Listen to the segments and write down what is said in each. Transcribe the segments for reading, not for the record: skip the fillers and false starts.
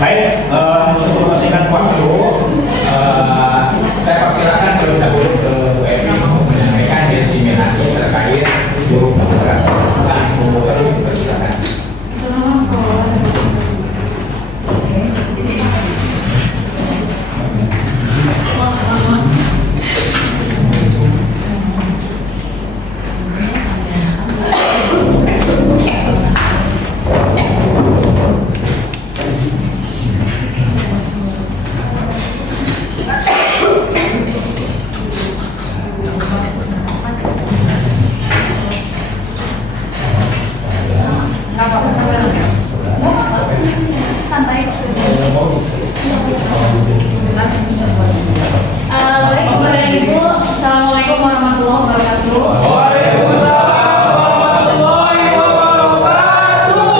Baik, untuk mempersingkat waktu, saya persilakan terlebih dahulu ke Bu Evi menyampaikan diseminasi terkait guru penggerak. Bu Evi dipersilakan. Baik, Bapak dan Ibu, Assalamualaikum warahmatullahi wabarakatuh. Waalaikumsalam warahmatullahi wabarakatuh.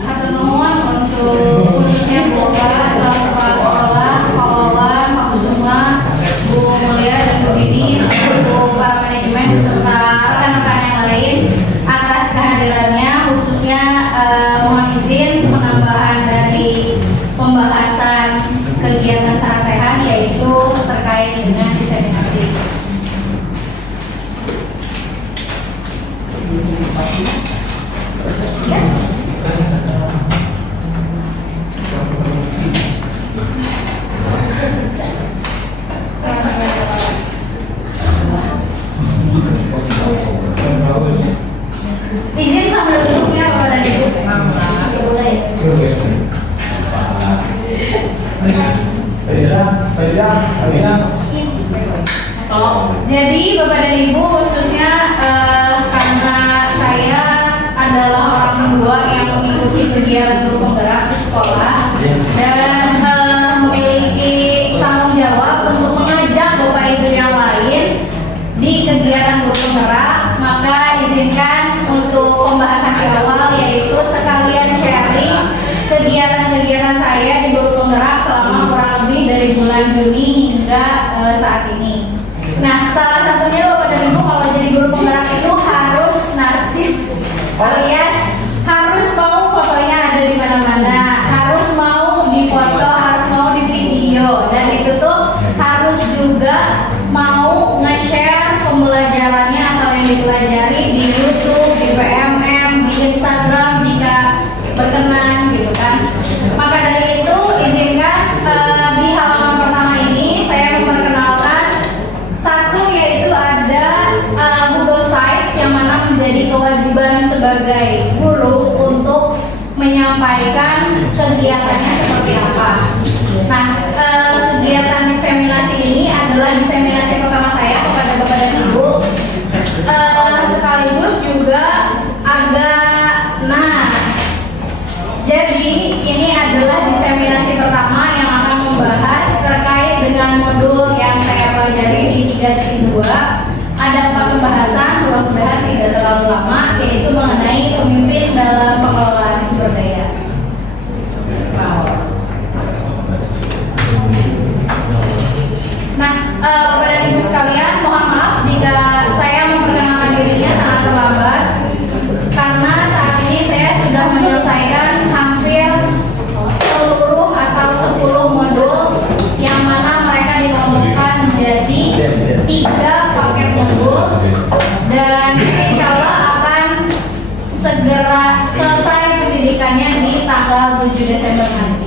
Hatur nuhun untuk khususnya Bu Oka, selaku kepala sekolah, Pak Wawan, Pak Kusuma, Bu Mulia dan Bu Dini, untuk para manajemen beserta rekan-rekan yang lain atas kehadirannya, khususnya mohon izin penambahan dari pembahasan kegiatan sangat sehat yaitu terkait dengan diseminasi. Izin sambil duduknya Bapak dan Ibu. Jadi Bapak dan Ibu, khususnya karena saya adalah orang kedua yang mengikuti kegiatan guru penggerak di sekolah dan memiliki tanggung jawab untuk mengajak Bapak Ibu yang lain di kegiatan guru penggerak, maka izinkan untuk pembahasan di awal yaitu sekalian sharing kegiatan-kegiatan saya di guru penggerak selama kurang lebih dari bulan Juni hingga saat ini. Nah, salah satunya Bapak dan Ibu kalau jadi guru penggerak itu harus narsis, alias harus mau fotonya ada di mana-mana, harus mau difoto, harus mau di video, dan itu tuh harus juga mau nge-share pembelajarannya atau yang dipelajari di YouTube, di PMM, di Instagram jika berkenan gitu kan. Maka dari itu izinkan di halaman pertama ini saya memperkenalkan satu yaitu ada Google Sites yang mana menjadi kewajiban sebagai guru untuk menyampaikan kegiatannya seperti apa. Nah, kegiatan diseminasi ini adalah diseminasi pertama saya kepada Bapak dan Ibu, sekaligus juga jadi ini adalah diseminasi pertama yang akan membahas terkait dengan modul yang saya pelajari di 3.2. Ada 4 pembahasan, mudah-mudahan tidak terlalu lama, yaitu mengenai pemimpin dalam pengelolaan sumber daya. Nah, Bapak dan Ibu sekalian, mohon maaf jika saya memperkenalkan dirinya sangat terlambat, karena saat ini saya sudah menyelesaikan hampir seluruh atau 10 modul yang mana mereka dikelompokkan menjadi 3 paket modul, dan insya Allah akan segera selesai pendidikannya di tanggal 7 Desember nanti.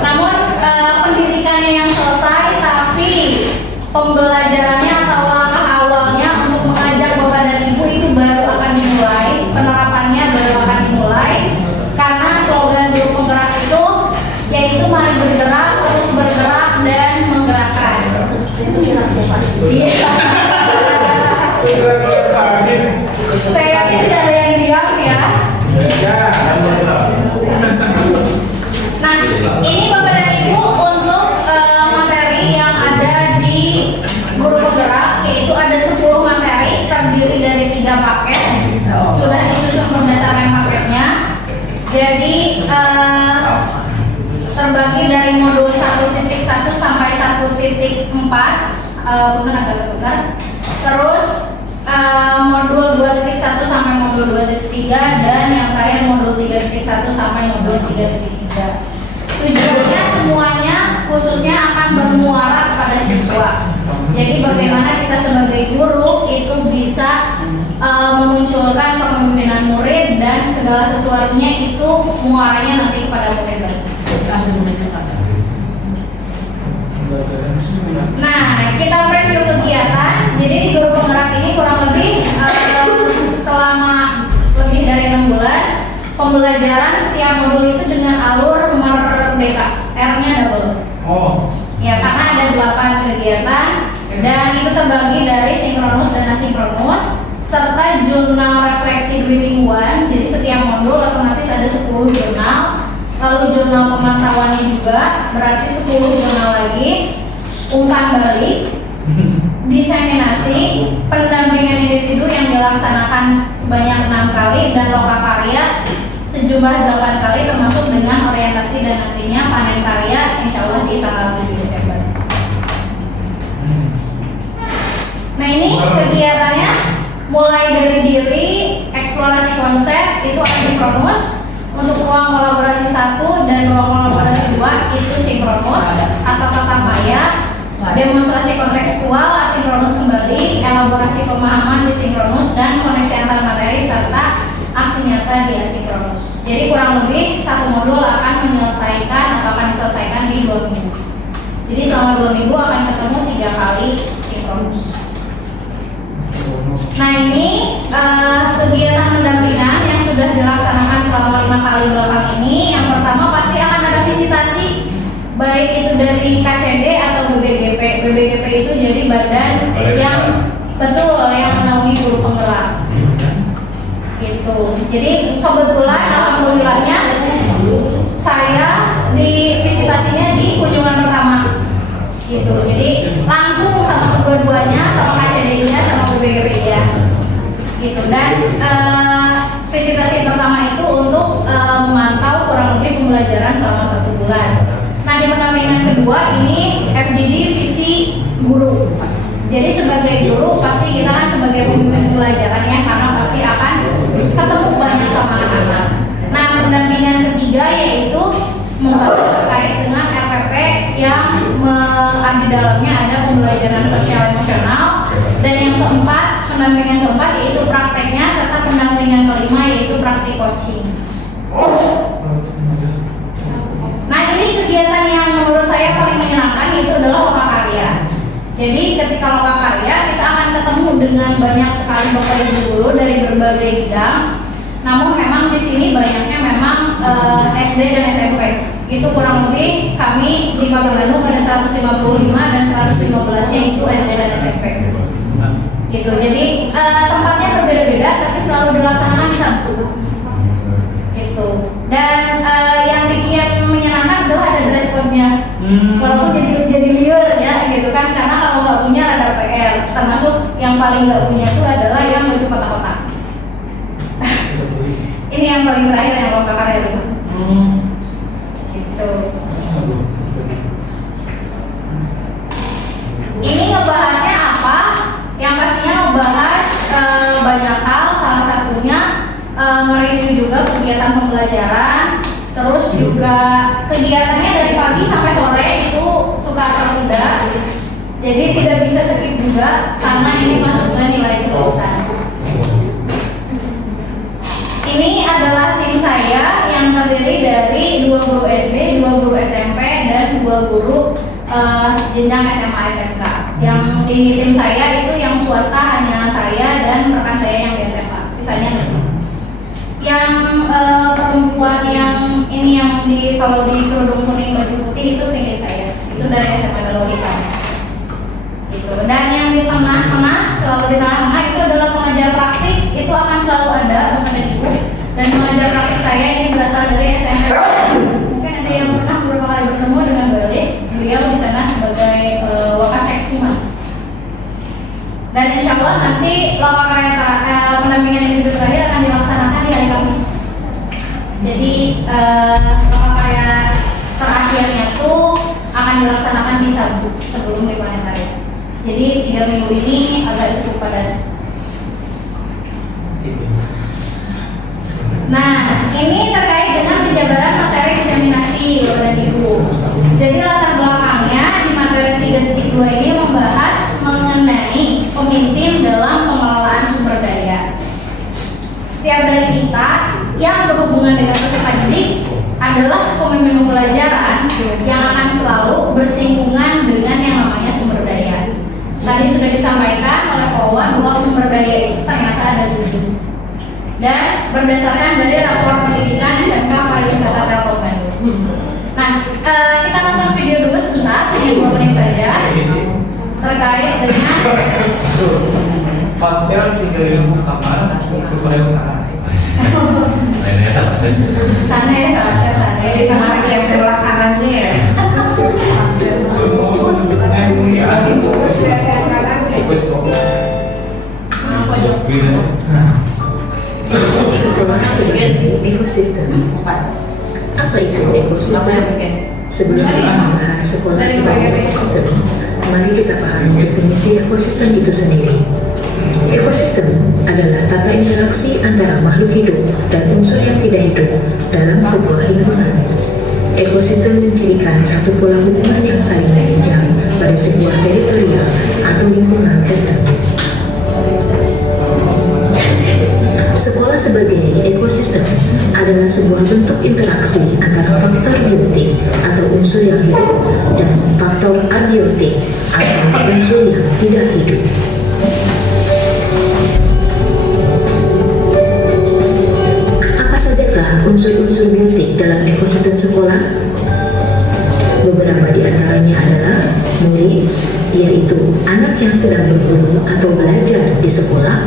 Namun pendidikannya yang selesai, tapi pembelajarannya atau langkah awalnya untuk mengajak Bapak dan Ibu itu baru akan dimulai, penerapannya baru akan dimulai, karena slogan guru penggerak itu yaitu mari bergerak, terus bergerak dan menggerakkan. Itu kita saya yakin tidak ada yang diam ya. Nah, ini Bapak dan Ibu untuk materi yang ada di guru penggerak, yaitu ada 10 materi terdiri dari 3 paket. Sudah disusun berdasarkan paketnya. Jadi terbagi dari modul 1.1 sampai 1.4, mungkin agak tukar. Terus modul 2.1 sampai modul modul 2.3 dan yang terakhir modul 3.1 sampai modul 3.3. Tujuannya semuanya khususnya akan bermuara kepada siswa. Jadi bagaimana kita sebagai guru itu bisa memunculkan kepemimpinan murid dan segala sesuatunya itu muaranya nanti kepada murid. Nah, kita preview kegiatan. Jadi di guru penggerak ini kurang lebih selama lebih dari 6 bulan pembelajaran setiap modul itu dengan alur merdeka. R-nya double. Oh. Ya, karena ada 8 kegiatan dan itu terbagi dari sinkronus dan asinkronus serta jurnal refleksi 2 mingguan. Jadi setiap modul otomatis ada 10 jurnal. Lalu jurnal pemantauannya juga berarti 10 jurnal lagi. Umpan balik, diseminasi, pendampingan individu yang dilaksanakan sebanyak 6 kali dan lokakarya sejumlah 8 kali termasuk dengan orientasi dan nantinya panen karya insya Allah di tanggal 7 Desember. Nah ini kegiatannya mulai dari diri, eksplorasi konsep itu asinkronus, untuk ruang kolaborasi 1 dan ruang kolaborasi 2 itu sinkronus atau tatap maya, demonstrasi kontekstual asinkronus kembali, elaborasi pemahaman disinkronus dan koneksi antar materi serta aksi nyata di asinkronus. Jadi kurang lebih 1 modul akan menyelesaikan atau akan diselesaikan di 2 minggu. Jadi selama 2 minggu akan ketemu 3 kali sinkronus. Nah ini kegiatan pendampingan yang sudah dilaksanakan selama 5 kali belakang ini. Yang pertama pasti akan ada visitasi, baik itu dari KCD atau BBGP. BBGP itu jadi badan yang betul yang menaungi guru penggerak. Gitu. Jadi kebetulan alhamdulillahnya saya di visitasinya di kunjungan pertama. Gitu. Jadi langsung sama kedua-duanya, sama KCD-nya, sama BBGP-nya. Gitu. Dan visitasi pertama itu untuk memantau kurang lebih pembelajaran selama 1 bulan. Nah di pendampingan kedua ini FGD visi guru. Jadi sebagai guru pasti kita kan sebagai pemimpin pelajaran ya, karena pasti akan ketemu banyak sama anak-anak. Nah pendampingan ketiga yaitu membahas terkait dengan RPP yang di dalamnya ada pembelajaran sosial emosional, dan yang keempat pendampingan keempat yaitu prakteknya serta pendampingan kelima yaitu praktik coaching. Nah ini kegiatan yang menurut saya paling menyenangkan itu adalah lokakarya. Jadi ketika lokakarya kita akan ketemu dengan banyak sekali bapak ibu guru dari berbagai bidang. Namun memang di sini banyaknya memang SD dan SMP. Itu kurang lebih kami di Kota Bandung ada 155 dan 115-nya itu SD dan SMP. Gitu. Jadi tempatnya berbeda-beda tapi selalu dilaksanakan di satu. Gitu. Dan yang bikin menyenangkan adalah ada dress code-nya. Walaupun jadi liar ya gitu kan, karena kalau nggak punya ada PR. Termasuk yang paling nggak punya itu adalah yang baju kotak-kotak. Ini yang paling terakhir yang lokal karya itu. Gitu. Ini ngebahasnya apa? Yang pastinya ngebahas banyak hal. Salah satunya mereview juga kegiatan pembelajaran. Terus juga kegiatannya dari pagi sampai sore itu suka atau tidak. Jadi tidak bisa skip juga karena ini masuknya nilai kelulusan. Ini adalah tim saya yang terdiri dari 2 guru SD, 2 guru SMP, dan 2 guru jenjang SMA SMK. Yang di tim saya itu yang swasta hanya saya dan rekan saya yang di SMA. Sisanya yang perempuan yang ini yang di kalau di kerudung kuning baju putih itu pilih saya. Itu dari SMA Logika. Gitu. Dan yang di tengah-tengah, selalu di tengah-tengah itu adalah pengajar praktik. Itu akan selalu ada kepada ibu. Dan pengajar praktik saya ini berasal dari SMP. Mungkin ada yang pernah beberapa kali bertemu dengan Belis. Beliau di sana sebagai Wakasek Humas. Dan insya Allah nanti lokakarya pendampingan individu terakhir akan dilaksanakan di hari Kamis. Jadi lokakarya terakhirnya tuh akan dilaksanakan di Sabtu sebelum di panen raya. Jadi 3 minggu ini agak cukup padat. ini terkait dengan penjabaran materi diseminasi Bapak dan Ibu. Jadi latar belakangnya di materi 3.2 ini membahas mengenai pemimpin dalam pengelolaan sumber daya. Setiap dari kita yang berhubungan dengan peserta didik adalah pemimpin pembelajaran yang akan selalu bersinggungan dengan yang namanya sumber daya. Tadi sudah disampaikan oleh Pak Wawan bahwa sumber daya itu ternyata ada 7. Dan berdasarkan dari rapor pendidikan SMK Pariwisata Telkom Bandung. Nah, kita nonton video dulu sebentar, hanya 2 menit saja, terkait dengan hotel Singgah Kamar Korea Utara. sana ya, sana ya, Kamar yang sebelah kanannya ya. Sekolah sebagai ekosistem. Apa itu ekosistem? Sebelum kita membahas sekolah sebagai ekosistem, mari kita pahami definisi ekosistem itu sendiri. Ekosistem adalah tata interaksi antara makhluk hidup dan unsur yang tidak hidup dalam sebuah lingkungan. Ekosistem mencirikan satu pola hubungan yang saling menunjang pada sebuah teritorial atau lingkungan tertentu. Sekolah sebagai ekosistem adalah sebuah bentuk interaksi antara faktor biotik atau unsur yang hidup dan faktor abiotik atau unsur yang tidak hidup. Apa sajakah unsur-unsur biotik dalam ekosistem sekolah? Beberapa di antaranya adalah murid, yaitu anak yang sedang berguru atau belajar di sekolah,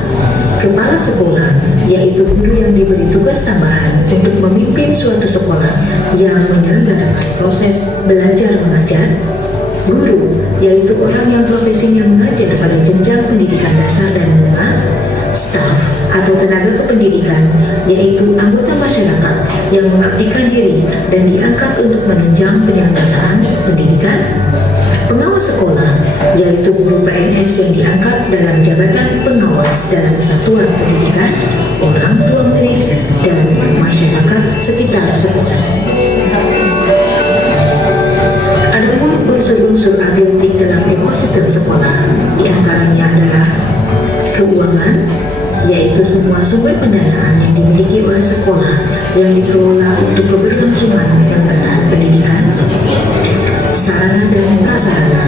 kepala sekolah, yaitu guru yang diberi tugas tambahan untuk memimpin suatu sekolah yang menyelenggarakan proses belajar mengajar, guru, yaitu orang yang profesinya mengajar pada jenjang pendidikan dasar dan menengah, staf atau tenaga kependidikan, yaitu anggota masyarakat yang mengabdikan diri dan diangkat untuk menunjang penyelenggaraan pendidikan, pengawas sekolah, yaitu guru PNS yang diangkat dalam jabatan pengawas dalam satuan pendidikan, orang tua murid, dan masyarakat sekitar sekolah. Adapun unsur-unsur abiotik dalam ekosistem sekolah, diantaranya adalah keuangan, yaitu semua sumber pendanaan yang dimiliki oleh sekolah yang dikelola untuk keberlangsungan penyelenggaraan pendidikan, sarana dan prasarana,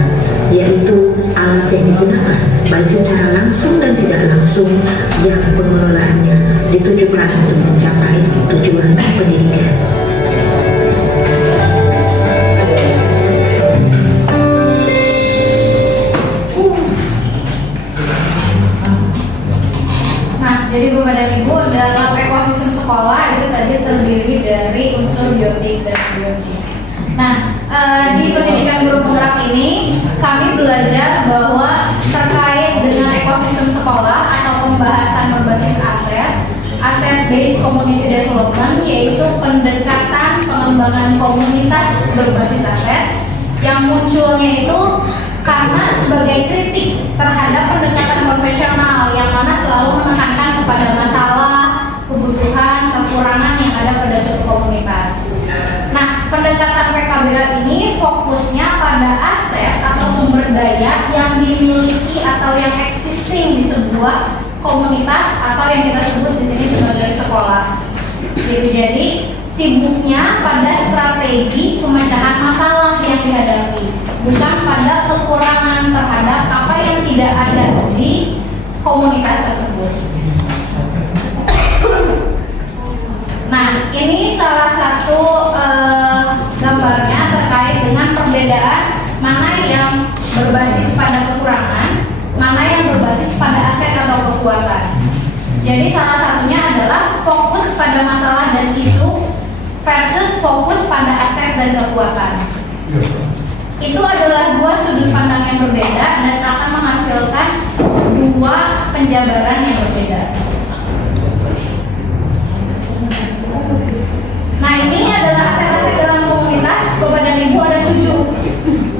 yaitu alat yang digunakan baik secara langsung dan tidak langsung yang pengelolaannya ditujukan untuk mencapai tujuan pendidikan. Nah, jadi Bapak dan Ibu, dalam ekosistem sekolah itu tadi terdiri dari unsur biotik dan abiotik. Nah, di pendidikan guru penggerak ini kami belajar bahwa terkait dengan ekosistem sekolah atau pembahasan berbasis aset based community development, yaitu pendekatan pengembangan komunitas berbasis aset yang munculnya itu karena sebagai kritik terhadap pendekatan konvensional yang mana selalu menekankan kepada masalah, kebutuhan, kekurangan yang ada pada suatu komunitas. Nah, pendekatan PKBH ini fokusnya pada aset atau sumber daya yang dimiliki atau yang existing di sebuah komunitas atau yang kita sebut di sini sebagai sekolah. Gitu, jadi sibuknya pada strategi pemecahan masalah yang dihadapi, bukan pada kekurangan terhadap apa yang tidak ada di komunitas tersebut. Nah, ini salah satu gambarnya terkait dengan perbedaan mana yang berbasis pada kekurangan, mana yang berbasis pada aset atau kekuatan. Jadi salah satunya adalah fokus pada masalah dan isu versus fokus pada aset dan kekuatan. Itu adalah dua sudut pandang yang berbeda dan akan menghasilkan dua penjabaran yang berbeda. Nah, ini adalah aset-aset dalam komunitas. Bapak dan Ibu ada 7.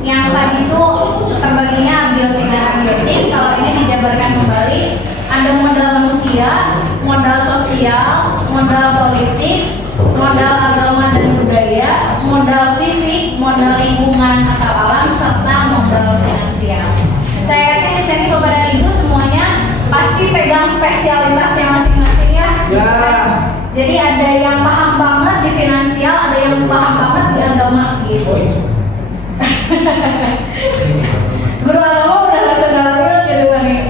Yang tadi itu terbaginya abiotik dan abiotik. Kalau ini dijabarkan kembali, ada modal manusia, modal sosial, modal politik, modal agama dan budaya, modal fisik, modal lingkungan atau alam, serta modal finansial. Saya yakin di sini Bapak dan Ibu semuanya pasti pegang spesialitasnya masing-masing ya. Ya. Jadi ada yang paham banget di finansial, ada yang paham banget di agama gitu. Guru agama udah rasa dalamnya jadi nih.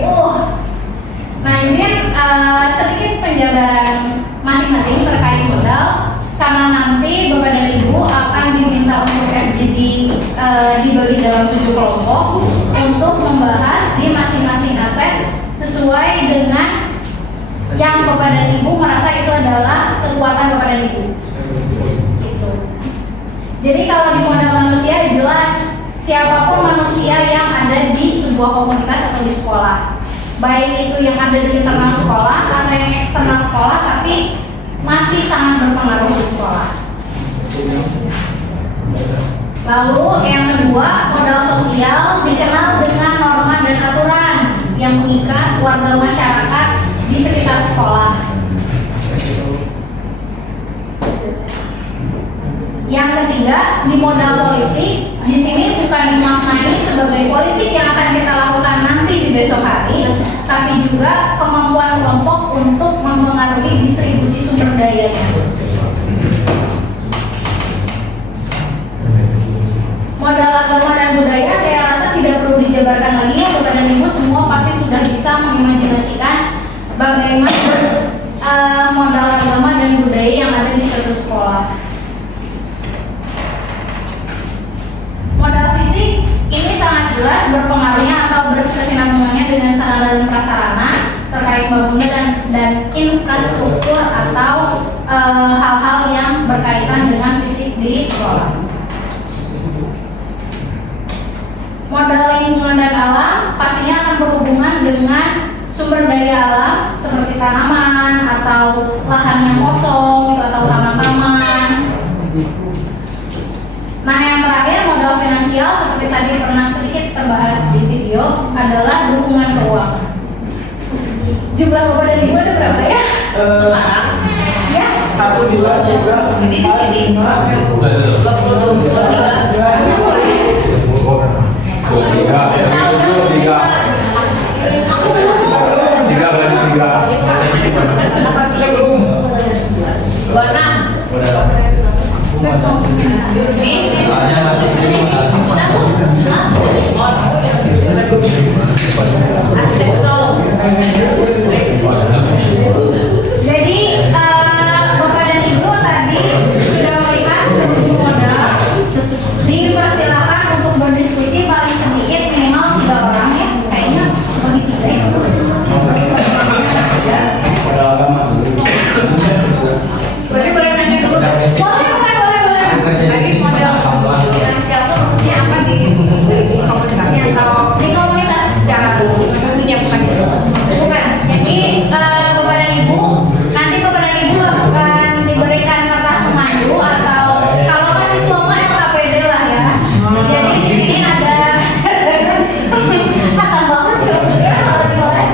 Nah izin sedikit penjabaran masing-masing terkait modal, karena nanti Bapak dan Ibu akan diminta untuk FGD dibagi dalam 7 kelompok untuk membahas di masing-masing aset sesuai dengan yang Bapak dan Ibu merasa itu adalah kekuatan Bapak dan Ibu. Gitu. Jadi kalau di modal manusia jelas siapapun manusia yang ada di sebuah komunitas atau di sekolah, baik itu yang ada di internal sekolah atau yang eksternal sekolah, tapi masih sangat berpengaruh di sekolah. Lalu yang kedua, modal sosial dikenal dengan norma dan aturan yang mengikat warga masyarakat di sekitar sekolah. Yang ketiga, di modal politik, di sini bukan dimaknai sebagai politik yang akan kita lakukan nanti di besok hari, tapi juga kemampuan kelompok untuk mempengaruhi distribusi sumber dayanya. Modal agama dan budaya saya rasa tidak perlu dijabarkan lagi ya, Bapak dan Ibu semua pasti sudah bisa mengimajinasikan bagaimana modal agama dan budaya yang ada di suatu sekolah. Modal fisik ini sangat jelas berpengaruhnya atau berkesinambungannya dengan sarana dan prasarana terkait bangunan dan infrastruktur atau hal-hal yang berkaitan dengan fisik di sekolah. Modal lingkungan dan alam pastinya akan berhubungan dengan sumber daya alam seperti tanaman atau lahan yang kosong atau taman-taman. Nah yang terakhir modal finansial seperti tadi pernah sedikit terbahas di video adalah dukungan keuangan. Jumlah Bapak dan Ibu ada berapa ya? Ya? Aku bilang juga. Ini di sini. 23. Sebelum. 26. Jadi Bapak dan Ibu tadi sudah melihat bentuk modal. Dipersilakan untuk berdiskusi paling sedikit minimal 3 orang ya. Kayaknya begitu sih. Berarti boleh nanya dulu nggak? Boleh. Tadi modal finansial itu maksudnya apa di komunikasi atau Di komunitas secara tentunya bukan di sekolah? bukan. Jadi Bapak dan Ibu nanti Bapak dan Ibu akan diberikan kertas pemandu atau kalau kasih suama LKPD lah ya. Jadi di sini ada kata banget ya kalau dioles.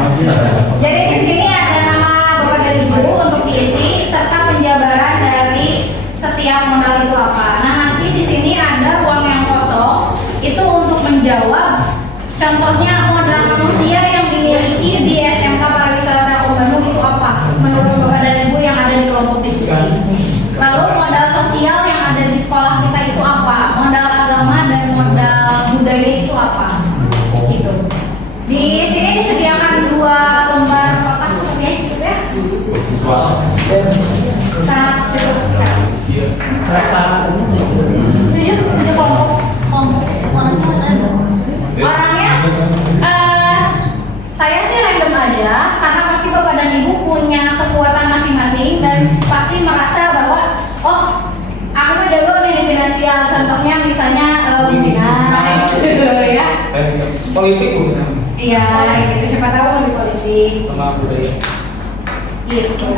Jadi di sini ada nama Bapak dan Ibu untuk diisi serta penjabaran dari setiap modal itu apa. Nah nanti di sini ada ruang yang kosong itu untuk menjawab. Contohnya modal manusia yang dimiliki di SMK Pariwisata Telkom Bandung itu apa? Menurut Bapak dan Ibu yang ada di kelompok diskusi. Lalu modal sosial yang ada di sekolah kita itu apa? Modal agama dan modal budaya itu apa? Gitu. Di sini disediakan 2 lembar kotak sepertinya cukup ya? Sangat cukup sekali. 7 kelompok. Orangnya saya sih random aja karena pasti Bapak dan Ibu punya kekuatan masing-masing dan pasti merasa bahwa oh aku mah jago nih di finansial, contohnya misalnya finance gitu ya. Politik bukan? Iya gitu, siapa tahu kalau di politik Sama budaya. gitu.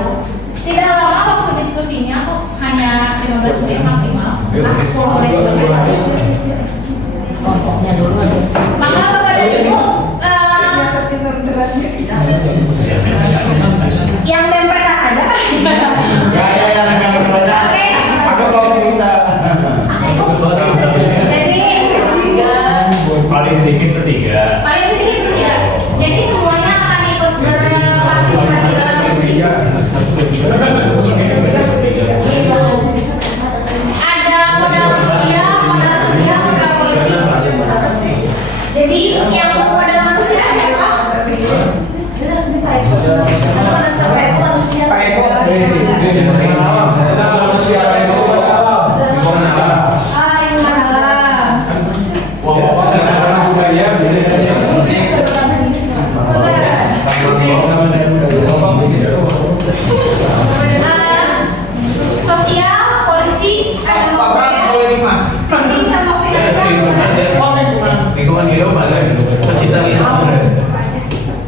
Tidak lama waktu diskusinya kok, hanya 15 menit maksimal. 10 menit maka Bapak dan Ibu yang dempetan ada. Ya, yang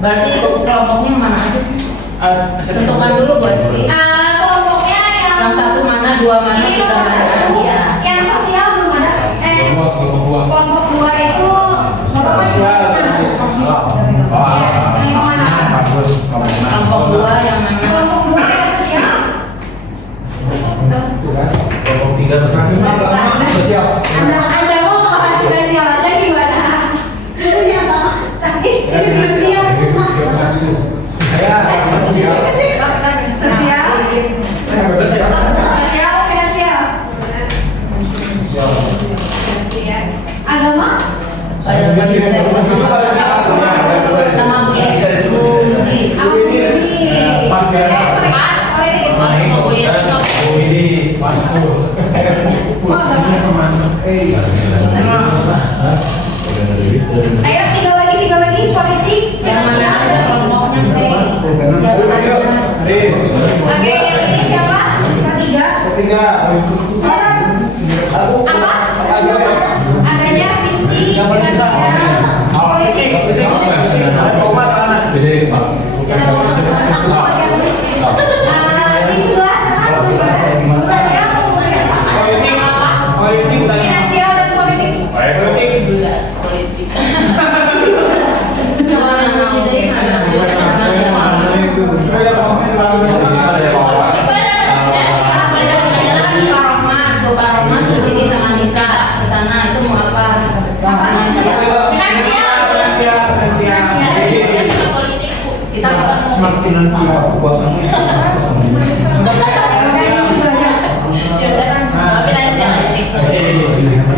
Berarti kelompoknya mana aja sih? Tentukan dulu buat Dwi. Kelompoknya Yang satu mana, dua mana, ini tiga mana? Iya. yang sosial belum ada. Kelompok dua itu Sosial. yang mana? Kelompok dua yang mana? Kelompok dua yang sosial. Kelompok 3 sosial. Anda mau bahas finansial aja gimana? Itu nyata. Tadi finansial. Saya Sosial. Sosial, finansial. Agama? Kayak bagi saya sama Bu ya. Bu Budi. Apa ini? Pas ya. Pas. Politik. Bu ya. Oh ini masuk. Ayo tiga lagi politik, Yang mana finansial. ada kelompoknya Teh? Siapa aja? Oke, yang ini siapa? Ketiga. Adanya visi, finansial, politik. Di sebelah sana bukannya finansial dan politik. Politik. Mana Parohman tuh ini sama Nisa ke sana itu mau apa? Kita Smart finansial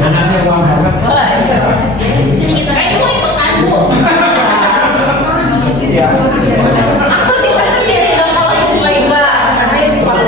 anaknya uang banget. Iya. aku juga sendiri dong kalau ibu iba karena ibu paling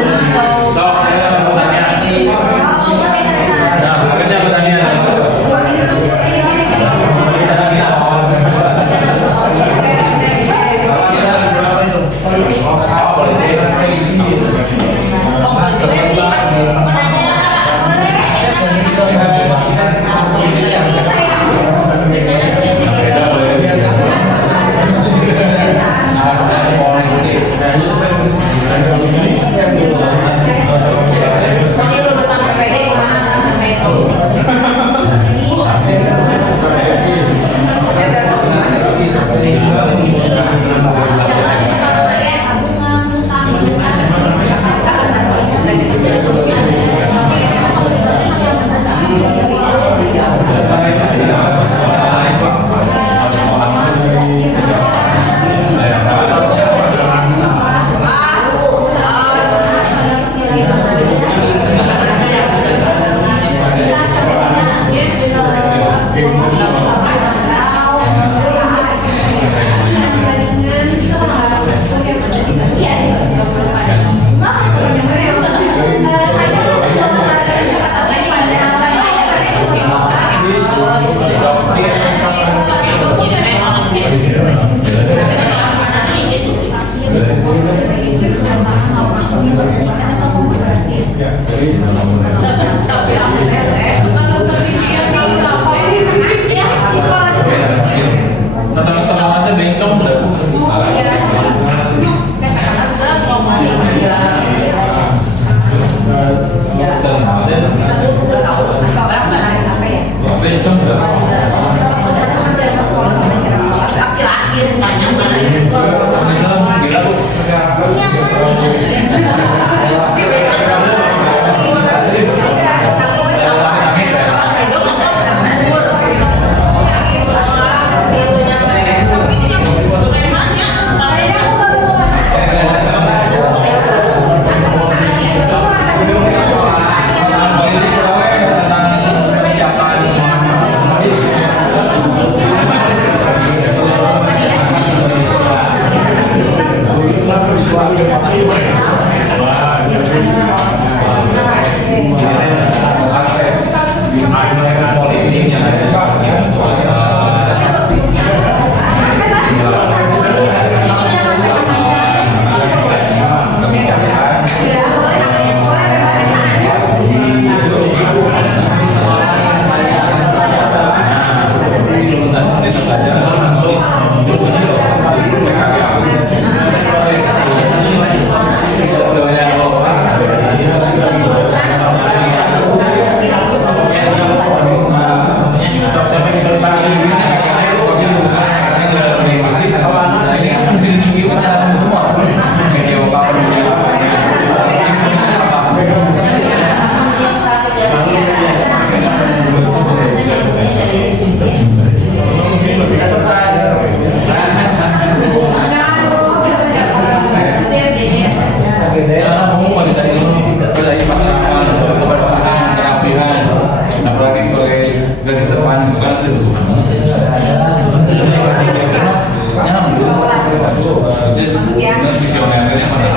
Maksudnya? visionernya pada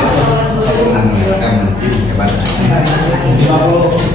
hebat. 50.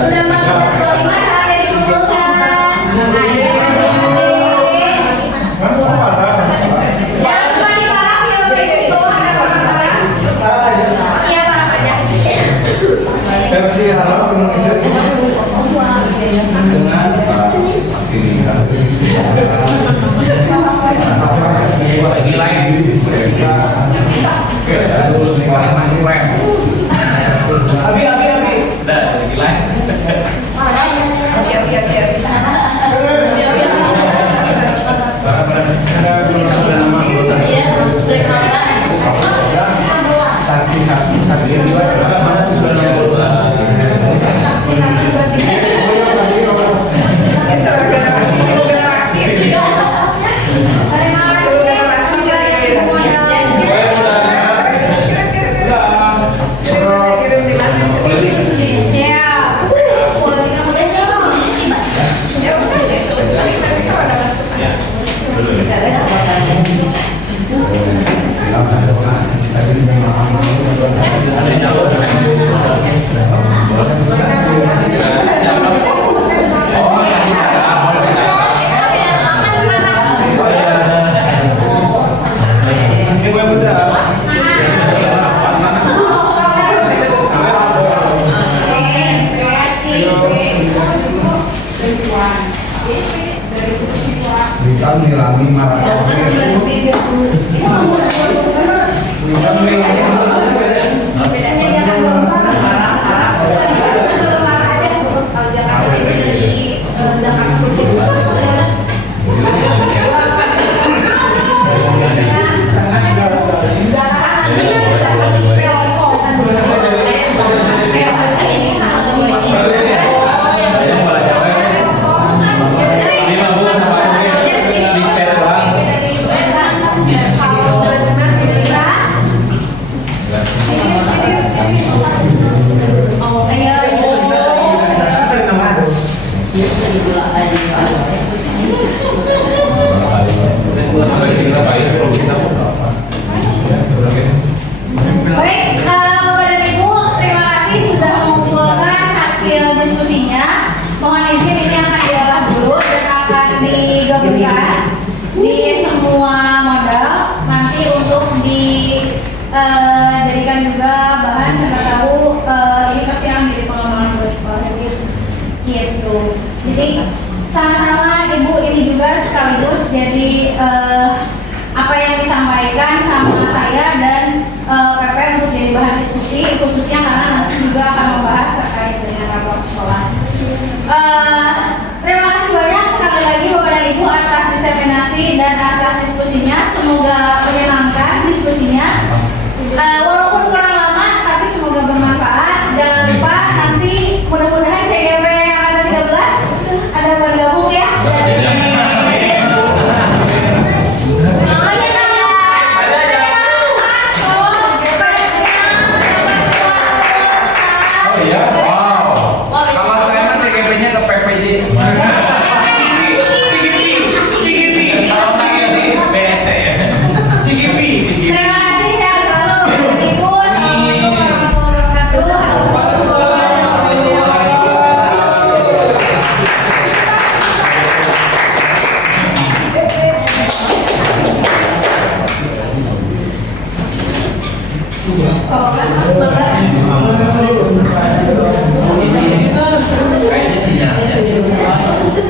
Sudah 14.25 saatnya dikumpulkan. Jangan lupa diparah ya, Bapak Ibu, di bawah ada parah-parah. Iya, parah aja. Versi halal Indonesia Lagi lain. Oke, lulus sekolah masih lain. Abi Udah, lagi lain. Baik, Bapak dan Ibu, terima kasih sudah mengumpulkan hasil diskusinya. Mohon izin ini akan diolah dulu dan akan digabungkan di semua modal nanti untuk dijadikan juga bahan. Siapa tahu ini pasti akan menjadi pengembangan buat sekolah gitu. Jadi sama-sama Ibu ini juga sekaligus jadi apa yang disampaikan sama saya dan PP untuk jadi bahan diskusi, khususnya karena nanti juga akan membahas terkait dengan rapor sekolah. Terima kasih banyak sekali lagi Bapak dan Ibu atas diseminasi dan atas diskusinya. Semoga menyenangkan diskusinya. Walaupun kurang lama, tapi semoga bermanfaat. Jangan lupa nanti mudah-mudahan CGP yang ada 13 ada bergabung ya. Kalau saya kan CGP-nya ke PVJ. Kalau saya di BNC ya. Terima kasih, sehat selalu. Ibu, assalamualaikum warahmatullahi Kayaknya sinyalnya.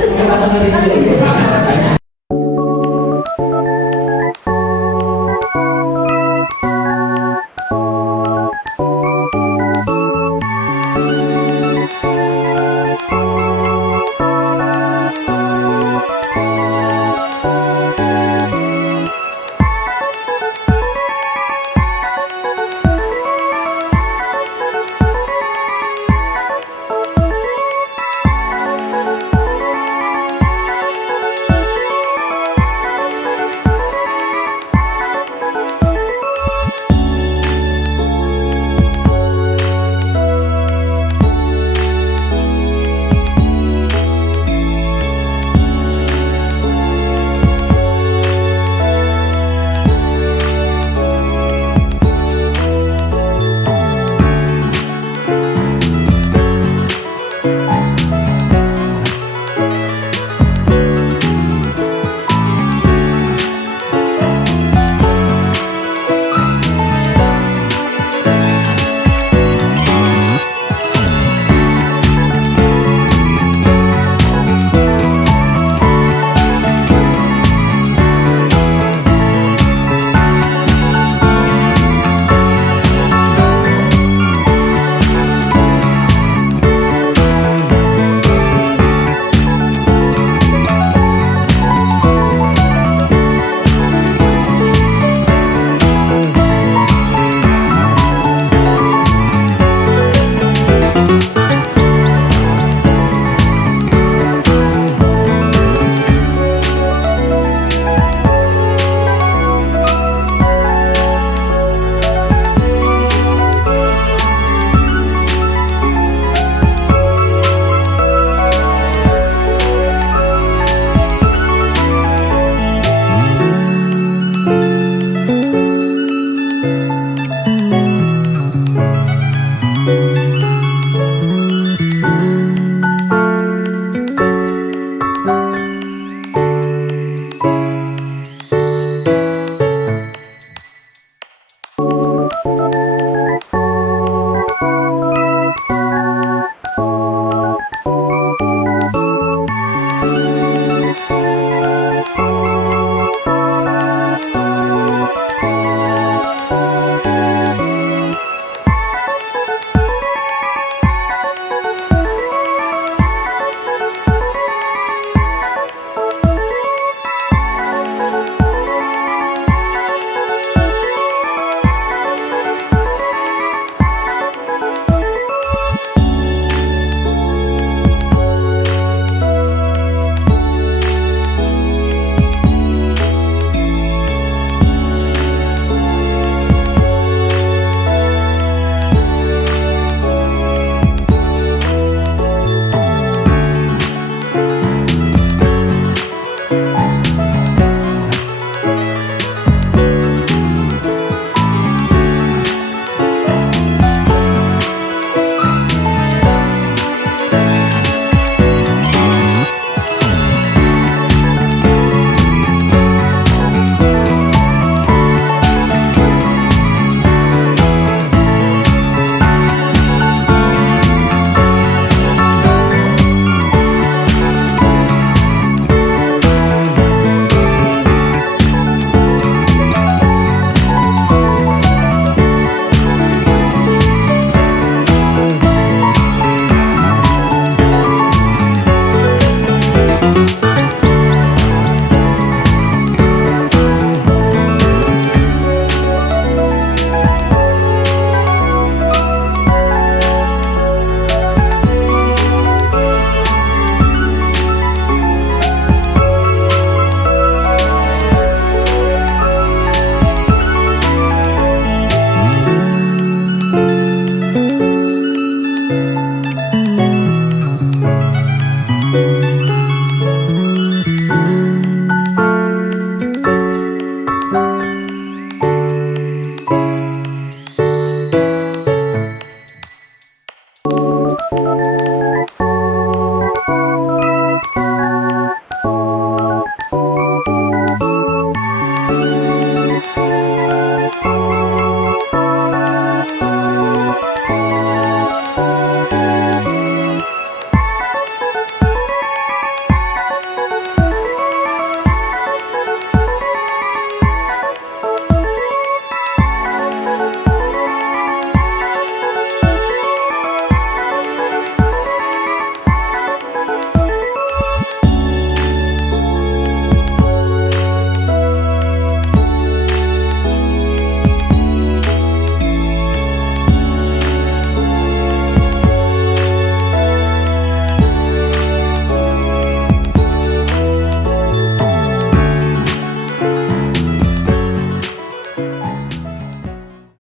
Assalamualaikum.